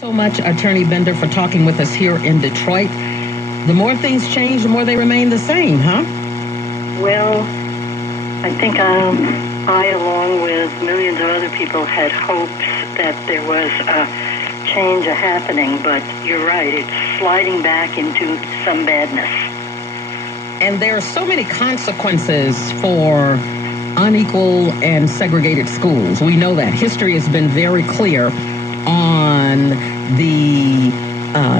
So much, Attorney Bender, for talking with us here in Detroit. The more things change, the more they remain the same, huh? Well, I think I, along with millions of other people, had hopes that there was a change happening, but you're right, it's sliding back into some badness. And there are so many consequences for unequal and segregated schools. We know that. History has been very clear on the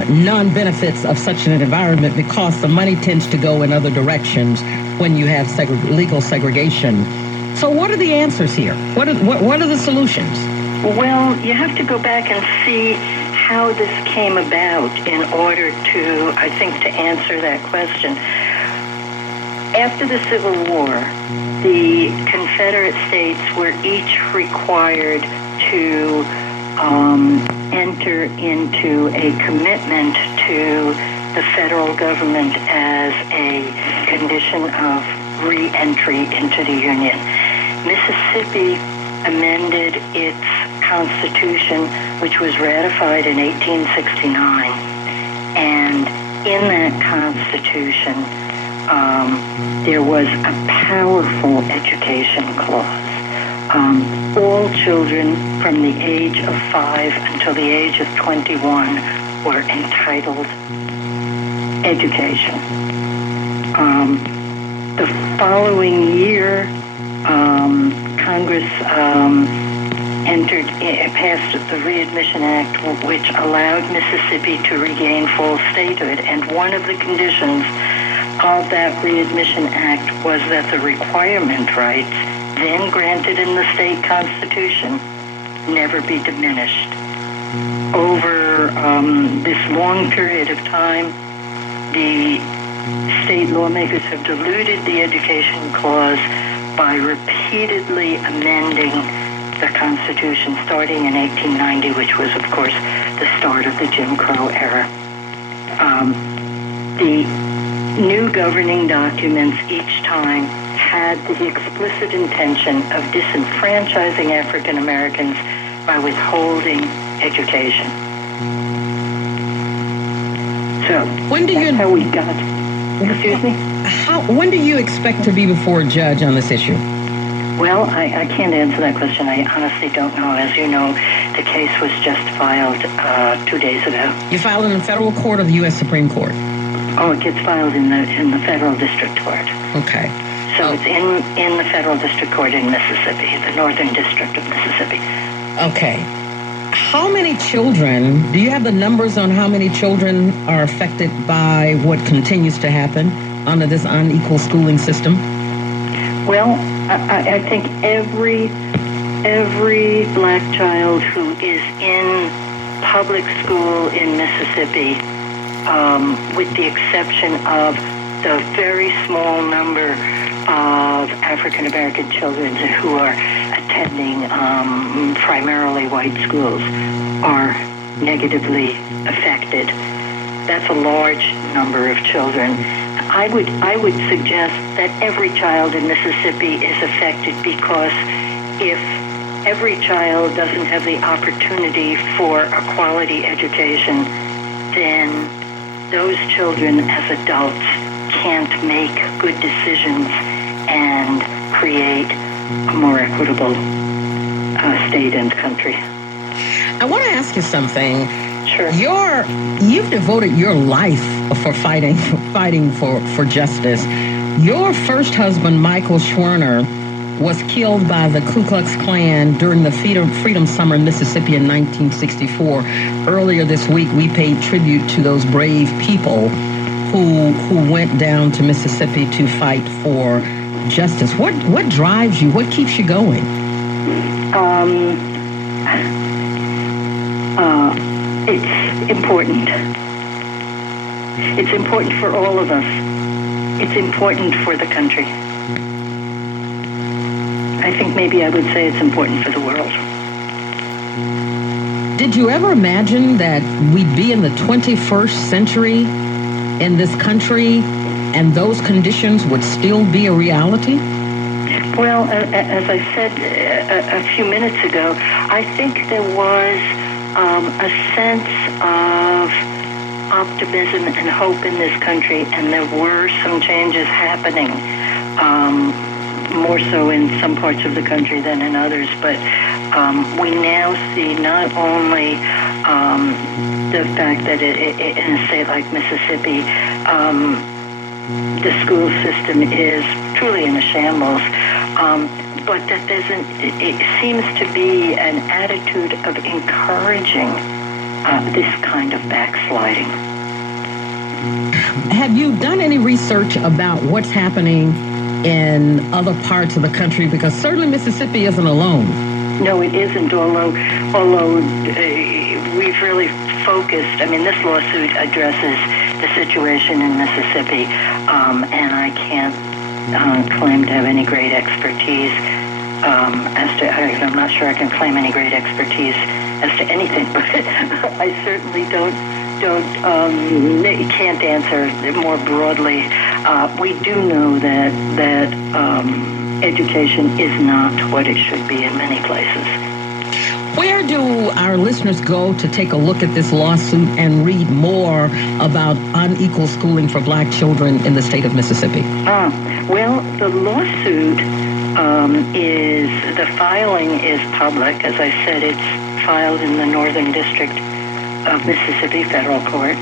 non-benefits of such an environment because the money tends to go in other directions when you have legal segregation. So what are the answers here? What are the solutions? Well, you have to go back and see how this came about in order to, I think, to answer that question. After the Civil War, the Confederate States were each required to enter into a commitment to the federal government as a condition of re-entry into the Union. Mississippi amended its constitution, which was ratified in 1869. And in that constitution, there was a powerful education clause. All children from the age of 5 until the age of 21 were entitled education. The following year, Congress passed the Readmission Act, which allowed Mississippi to regain full statehood. And one of the conditions of that Readmission Act was that the requirement rights then granted in the state constitution never be diminished. Over this long period of time, the state lawmakers have diluted the education clause by repeatedly amending the Constitution, starting in 1890, which was, of course, the start of the Jim Crow era. The new governing documents each time had the explicit intention of disenfranchising African Americans by withholding education. So that's how we got. Excuse me? When do you expect to be before a judge on this issue? Well, I can't answer that question. I honestly don't know. As you know, the case was just filed 2 days ago. You filed in the federal court or the U.S. Supreme Court? Oh, it gets filed in the federal district court. Okay. So it's in the federal district court in Mississippi, the Northern District of Mississippi. Okay. How many children, do you have the numbers on how many children are affected by what continues to happen under this unequal schooling system? Well, I think every black child who is in public school in Mississippi, with the exception of the very small number of African American children who are attending primarily white schools, are negatively affected. That's a large number of children. I would suggest that every child in Mississippi is affected, because if every child doesn't have the opportunity for a quality education, then those children as adults can't make good decisions and create a more equitable state and country. I want to ask you something. Sure. You've devoted your life for fighting for justice. Your first husband, Michael Schwerner, was killed by the Ku Klux Klan during the Freedom Summer in Mississippi in 1964. Earlier this week, we paid tribute to those brave people who went down to Mississippi to fight for justice. What drives you? What keeps you going? It's important. It's important for all of us. It's important for the country. I think maybe I would say it's important for the world. Did you ever imagine that we'd be in the 21st century in this country and those conditions would still be a reality? Well, as I said a few minutes ago, I think there was a sense of optimism and hope in this country, and there were some changes happening, more so in some parts of the country than in others. But we now see not only the fact that in a state like Mississippi, the school system is truly in a shambles, but that it seems to be an attitude of encouraging this kind of backsliding. Have you done any research about what's happening in other parts of the country? Because certainly Mississippi isn't alone. No, it isn't, although we've really focused. I mean, this lawsuit addresses the situation in Mississippi, and I can't claim to have any great expertise I'm not sure I can claim any great expertise as to anything, but I certainly can't answer more broadly. We do know that education is not what it should be in many places. Where do our listeners go to take a look at this lawsuit and read more about unequal schooling for black children in the state of Mississippi? Well, the lawsuit the filing is public. As I said, it's filed in the Northern District of Mississippi Federal Court.